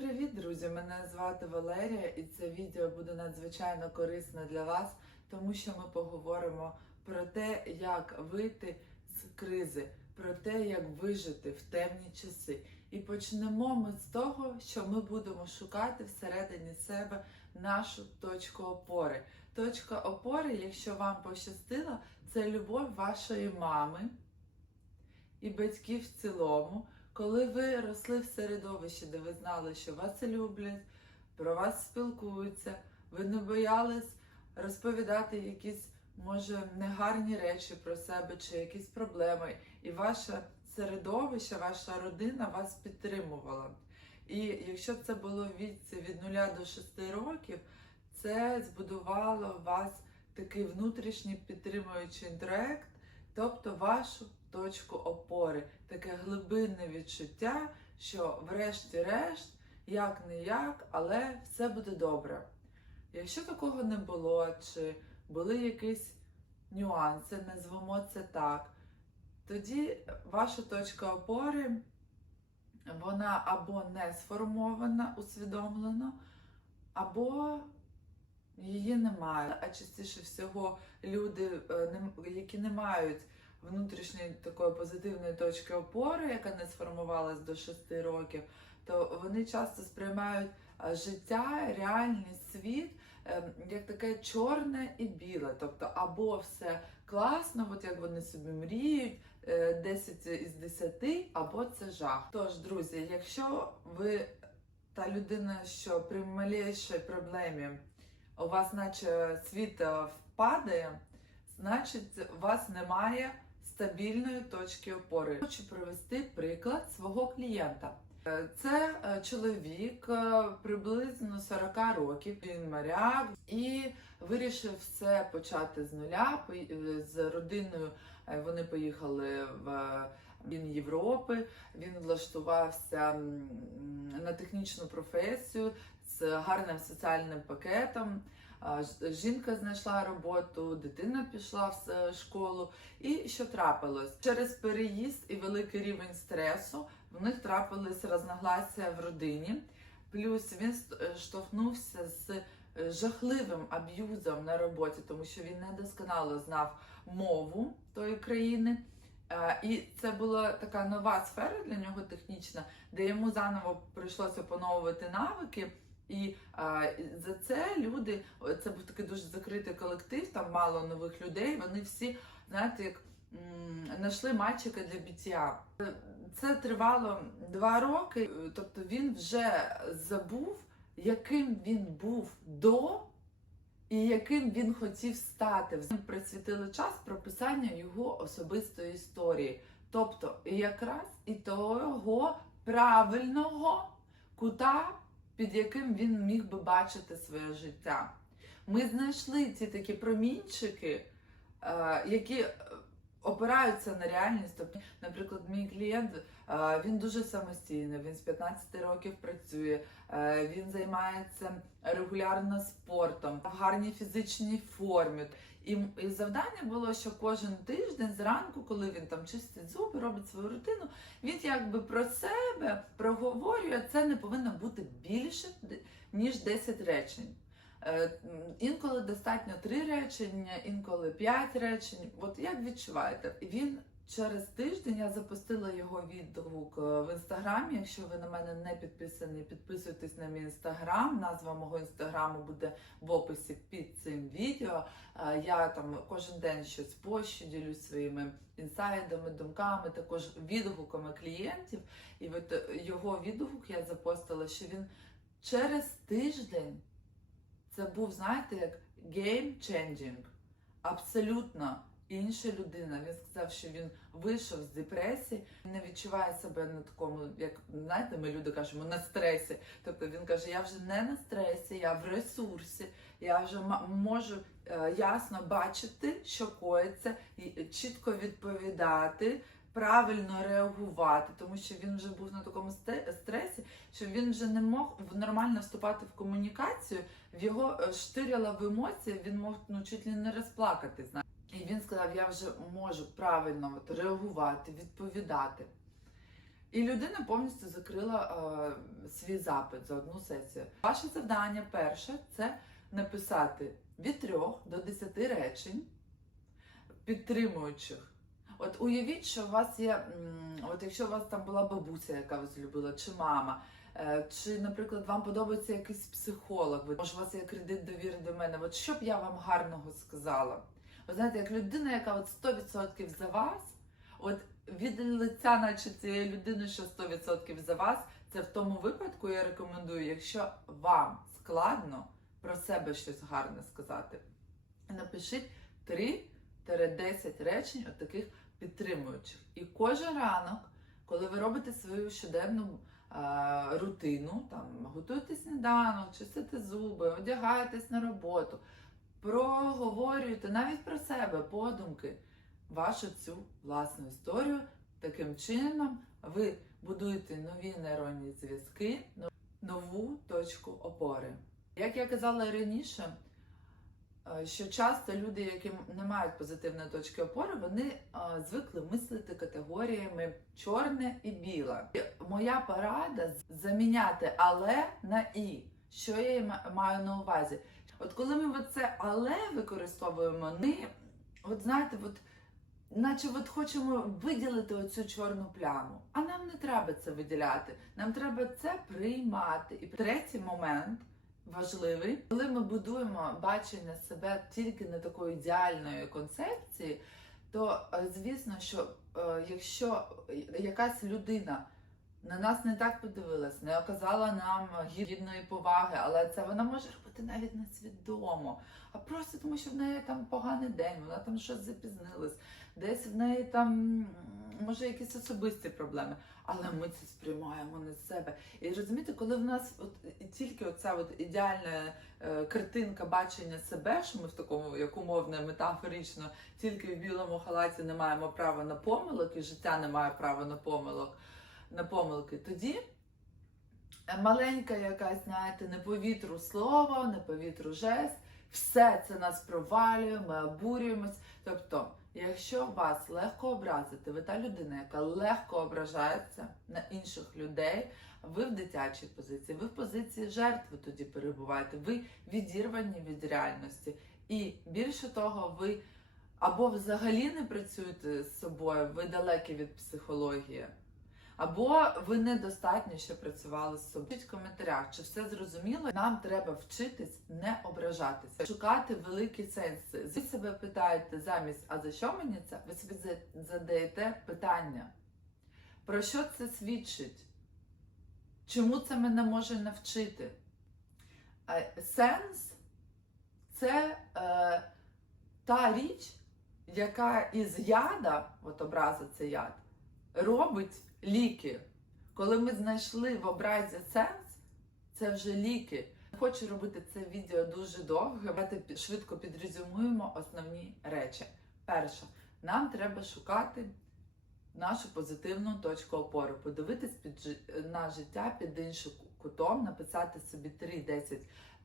привіт, друзі! Мене звати Валерія, і це відео буде надзвичайно корисне для вас, тому що ми поговоримо про те, як вийти з кризи, про те, як вижити в темні часи. І почнемо ми з того, що ми будемо шукати всередині себе нашу точку опори. Точка опори, якщо вам пощастило, це любов вашої мами і батьків в цілому. Коли ви росли в середовищі, де ви знали, що вас люблять, про вас спілкуються, ви не боялись розповідати якісь, може, негарні речі про себе чи якісь проблеми, і ваше середовище, ваша родина вас підтримувала. І якщо б це було віці від 0 до 6 років, це збудувало в вас такий внутрішній підтримуючий інтелект, тобто вашу точку опори, таке глибинне відчуття, що врешті-решт, як не як, але все буде добре. Якщо такого не було, чи були якісь нюанси, назвемо це так, тоді ваша точка опори, вона або не сформована, усвідомлено, або її немає. А частіше всього люди, е, які не мають внутрішньої такої позитивної точки опори, яка не сформувалась до 6 років, то вони часто сприймають життя, реальний світ ем, як таке чорне і біле. Тобто або все класно, от як вони собі мріють, е, 10 із 10, або це жах. Тож, друзі, якщо ви та людина, що при малейшій проблемі у вас наче світ е, впадає, значить у вас немає стабільної точки опори. Хочу привести приклад свого клієнта. Е, Це е, чоловік е, приблизно 40 років. Він моряк і вирішив все почати з нуля. З родиною вони поїхали в він Європи. Він влаштувався на технічну професію з гарним соціальним пакетом. Жінка знайшла роботу, дитина пішла в школу. І що трапилось? Через переїзд і великий рівень стресу в них трапились розногласія в родині. Плюс він е, штовхнувся з е, жахливим аб'юзом на роботі, тому що він недосконало знав мову тої країни. І це була така нова сфера для нього технічна, де йому заново прийшлося опановувати навики. І а, за це люди, це був такий дуже закритий колектив, там мало нових людей. Вони всі, знаєте, як знайшли мальчика для біття. Це тривало два роки. Тобто він вже забув, яким він був до і яким він хотів стати. Присвятили час прописання його особистої історії. Тобто, якраз і того правильного кута під яким він міг би бачити своє життя. Ми знайшли ці такі промінчики, е, які опираються на реальність. Тобто, наприклад, мій клієнт е, він дуже самостійний, він з 15 років працює, е, він займається регулярно спортом, в гарній фізичній формі. І, і завдання було, що кожен тиждень зранку, коли він там чистить зуби, робить свою рутину, він якби про себе проговорює, це не повинно бути більше ніж 10 речень. Е, Інколи достатньо 3 речення, інколи 5 речень. От як відчуваєте? Він через тиждень я запустила його відгук е, в інстаграмі. Якщо ви на мене не підписані, підписуйтесь на мій інстаграм. Назва мого інстаграму буде в описі під цим відео. Е, Я там кожен день щось пощу, ділюсь своїми інсайдами, думками, також відгуками клієнтів. І от е, його відгук я запостила, що він через тиждень це був, знаєте, як game changing. Абсолютно інша людина. Він сказав, що він вийшов з депресії, не відчуває себе на такому, як знаєте, ми люди кажемо, на стресі. Тобто він каже: я вже не на стресі, я в ресурсі, я вже можу е, ясно бачити, що коїться, і чітко відповідати. Правильно реагувати, тому що він вже був на такому стресі, що він вже не мог нормально вступати в комунікацію. В його е, штиряла в емоції, він мог ну чуть ли не розплакати. І він сказав: я вже можу правильно от, реагувати, відповідати. І людина повністю закрила е, свій запит за одну сесію. Ваше завдання перше це написати від 3 до 10 речень підтримуючих. От уявіть, що у вас є, от якщо у вас там була бабуся, яка вас любила, чи мама, е, чи, наприклад, вам подобається якийсь психолог, може, у вас є кредит довіри до мене. От що б я вам гарного сказала? Ви знаєте, як людина, яка от 100% за вас, от від лиця, наче цієї людини, що 100% за вас, це в тому випадку я рекомендую, якщо вам складно про себе щось гарне сказати, напишіть 3-10 речень от таких підтримуючих. І кожен ранок, коли ви робите свою щоденну рутину, там готуєте сніданок, чистите зуби, одягаєтесь на роботу, проговорюєте навіть про себе подумки вашу цю власну історію. Таким чином ви будуєте нові нейронні зв'язки, нову точку опори. Як я казала раніше, е, що часто люди, які не мають позитивної точки опори, вони е, звикли мислити категоріями чорне і біле. Моя порада заміняти але на і. Що я маю на увазі? От коли ми це але використовуємо, ми, от знаєте, от, наче от хочемо виділити оцю чорну пляму. А нам не треба це виділяти. Нам треба це приймати. І третій момент важливий, коли ми будуємо бачення себе тільки на такої ідеальної концепції, то е, звісно, що е, якщо якась людина на нас не так подивилась, не оказала нам гідної поваги, але це вона може робити навіть несвідомо, а просто тому, що в неї там поганий день, вона там щось запізнилась, десь в неї там може якісь особисті проблеми. Але ми це сприймаємо на себе. І розумієте, коли в нас от тільки оця от ідеальна е, картинка бачення себе, що ми в такому, як умовно, метафорично, тільки в білому халаті не маємо права на помилок, і життя не має права на помилок, на помилки, тоді е, маленька якась, знаєте, не по вітру слово, не по вітру жест, все це нас провалює, ми обурюємось. Тобто, якщо вас легко образити, ви та людина, яка легко ображається на інших людей, ви в дитячій позиції, ви в позиції жертви тоді перебуваєте, ви відірвані від реальності. І більше того, ви або взагалі не працюєте з собою, ви далекі від психології. Або ви недостатньо ще працювали з собою. Пишіть в коментарях, чи все зрозуміло. Нам треба вчитись не ображатися, шукати великі сенси. Ви себе питаєте замість, а за що мені це? Ви собі задаєте питання. Про що це свідчить? Чому це мене може навчити? Е, Сенс це е, та річ, яка із яда, от образа це яд, робить ліки. Коли ми знайшли в образі сенс, це вже ліки. Хочу робити це відео дуже довго. Давайте швидко підрезюмуємо основні речі. Перше, нам треба шукати нашу позитивну точку опори, подивитись під на життя під іншим кутом, написати собі 3-10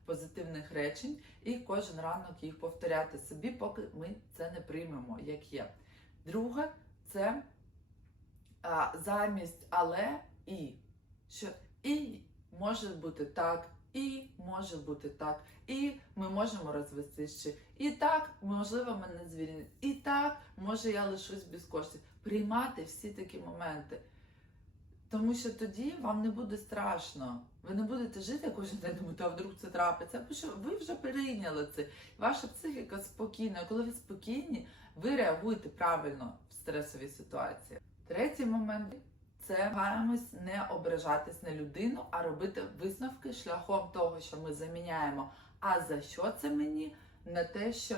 позитивних речень і кожен ранок їх повторяти собі, поки ми це не приймемо, як є. Друге, це а, замість але і. Що і може бути так, і може бути так, і ми можемо розвестись ще. І так, можливо, мене звільнять. І так, може я лишусь без коштів. Приймати всі такі моменти. Тому що тоді вам не буде страшно. Ви не будете жити кожен день, думати, а вдруг це трапиться. Тому що ви вже перейняли це. Ваша психіка спокійна. Коли ви спокійні, ви реагуєте правильно в стресовій ситуації. Третій момент це намагаємось не ображатись на людину, а робити висновки шляхом того, що ми заміняємо. А за що це мені? На те, що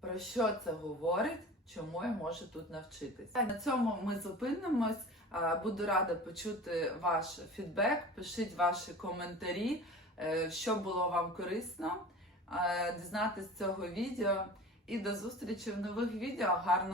про що це говорить, чому я можу тут навчитись. На цьому ми зупинимось. Буду рада почути ваш фідбек. Пишіть ваші коментарі, е, що було вам корисно, е, дізнатись з цього відео. І до зустрічі в нових відео. Гарного